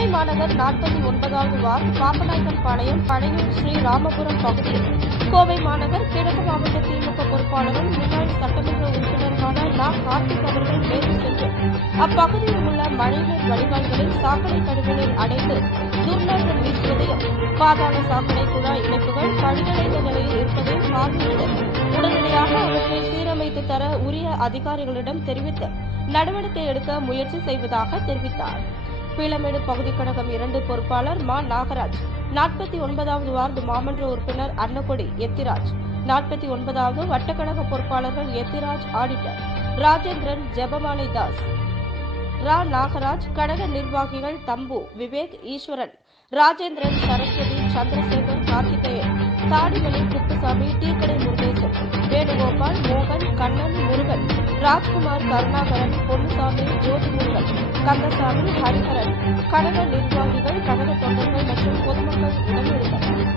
கோவை மாநகர் 49வது வார்டு பாப்பநாயக்கன்பாளையம் பழையூர் ஸ்ரீ ராமபுரம் பகுதியில் கோவை மாநகர் கிழக்கு மாவட்ட திமுக பொறுப்பாளரும் முன்னாள் சட்டமன்ற உறுப்பினருமான நா. கார்த்திக் அவர்கள் நேரில் சென்று அப்பகுதியில் உள்ள மழைநீர் வடிகால்களில் சாக்கடை கழிவுநீர் அடைந்து துர்நாற்றம் வீசுவதையும் பாதாள சாக்கடை குழாய் இணைப்புகள் பழுதடைந்த நிலையில் இருப்பதையும் பார்வையிட்டு உடனடியாக அவற்றை சீரமைத்து தர உரிய அதிகாரிகளிடம் தெரிவித்து நடவடிக்கை எடுக்க முயற்சி செய்வதாக தெரிவித்தார். பீளமேடு பகுதி கழகம் 2 பொறுப்பாளர் மா. நாகராஜ், 49வது வார்டு மாமன்ற உறுப்பினர் அன்னகொடி எத்திராஜ், 49வது வட்டக்கழக பொறுப்பாளர்கள் எத்திராஜ், ஆடிட்டர் ராஜேந்திரன், ஜெபமாலை தாஸ், ரா. நாகராஜ், கழக நிர்வாகிகள் தம்பு, விவேக், ஈஸ்வரன், ராஜேந்திரன், சரஸ்வதி, சந்திரசேகர், கார்த்திகேயன், தாடிமணி, குப்புசாமி, டீக்கடை முருகேசன், வேணுகோபால், மோகன், கண்ணன், முருகன், ராஜ்குமார், கருணாகரன், பொன்னுசாமி, ஜோதிமுருகன், கந்தசாமி, ஹரிஹரன், கழக நிர்வாகிகள், கழக தொண்டர்கள் மற்றும் பொதுமக்கள் உடனிருந்தனர்.